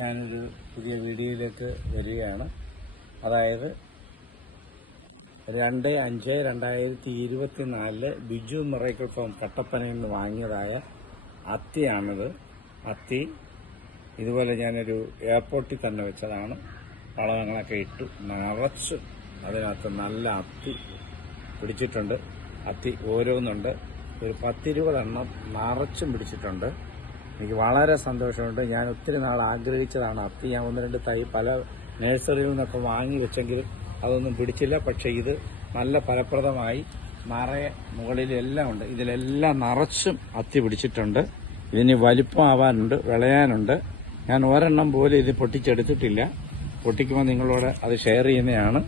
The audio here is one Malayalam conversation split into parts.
ഞാനൊരു പുതിയ വീഡിയോയിലേക്ക് വരികയാണ്. അതായത് 2/5/2024 ബിജു മിറാക്കിൾ ഫാം കട്ടപ്പനയിൽ നിന്ന് വാങ്ങിയതായ അത്തിയാണിത്. അത്തി ഇതുപോലെ ഞാനൊരു എയർപോർട്ടിൽ തന്നെ വെച്ചതാണ്. വളങ്ങളൊക്കെ ഇട്ടു നിറച്ച് അതിനകത്ത് നല്ല അത്തി പിടിച്ചിട്ടുണ്ട്. അത്തി ഓരോന്നുണ്ട്, ഒരു 10-20 എണ്ണം നിറച്ചും പിടിച്ചിട്ടുണ്ട്. എനിക്ക് വളരെ സന്തോഷമുണ്ട്. ഞാൻ ഒത്തിരി നാൾ ആഗ്രഹിച്ചതാണ് അത്തി. ഞാൻ 1-2 തൈ പല നഴ്സറിയിൽ നിന്നൊക്കെ വാങ്ങി വെച്ചെങ്കിൽ അതൊന്നും പിടിച്ചില്ല. പക്ഷേ ഇത് നല്ല ഫലപ്രദമായി നിറയെ മുകളിലെല്ലാം ഉണ്ട്. ഇതിലെല്ലാം നിറച്ചും അത്തി പിടിച്ചിട്ടുണ്ട്. ഇതിന് വലിപ്പമാവാനുണ്ട്, വിളയാനുണ്ട്. ഞാൻ ഒരെണ്ണം പോലും ഇത് പൊട്ടിച്ചെടുത്തിട്ടില്ല. പൊട്ടിക്കുമ്പോൾ നിങ്ങളോട് അത് ഷെയർ ചെയ്യുന്നതാണ്.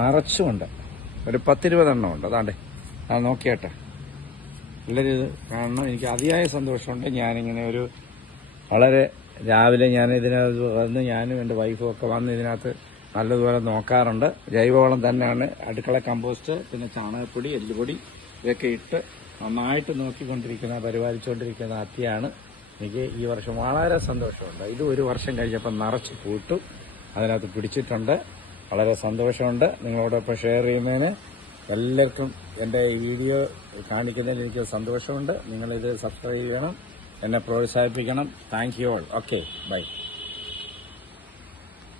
നിറച്ചുമുണ്ട്, ഒരു 10-20 എണ്ണം ഉണ്ട്. അതാണ്ടേ, അത് നോക്കിയാട്ടെ, എല്ലാവരും ഇത് കാണണം. എനിക്ക് അതിയായ സന്തോഷമുണ്ട്. ഞാനിങ്ങനെ വളരെ രാവിലെ ഞാൻ ഇതിനകത്ത് വന്ന് ഞാനും എൻ്റെ വൈഫും ഒക്കെ വന്ന് ഇതിനകത്ത് നല്ലതുപോലെ നോക്കാറുണ്ട്. ജൈവവളം തന്നെയാണ്, അടുക്കള കമ്പോസ്റ്റ്, പിന്നെ ചാണകപ്പൊടി, എല്ലുപൊടി ഇതൊക്കെ ഇട്ട് നന്നായിട്ട് നോക്കിക്കൊണ്ടിരിക്കുന്ന പരിപാലിച്ചുകൊണ്ടിരിക്കുന്ന അത്തിയാണ്. എനിക്ക് ഈ വർഷം വളരെ സന്തോഷമുണ്ട്. ഇത് 1 വർഷം കഴിഞ്ഞപ്പോൾ നിറച്ച് പൂട്ടു അതിനകത്ത് പിടിച്ചിട്ടുണ്ട്. വളരെ സന്തോഷമുണ്ട്. നിങ്ങളോടൊപ്പം ഷെയർ ചെയ്യുന്നതിന് എല്ലാവർക്കും എൻ്റെ ഈ വീഡിയോ കാണിക്കുന്നതിൽ എനിക്ക് സന്തോഷമുണ്ട്. നിങ്ങളിത് സബ്സ്ക്രൈബ് ചെയ്യണം, എന്നെ പ്രോത്സാഹിപ്പിക്കണം. Thank you all. Okay, by.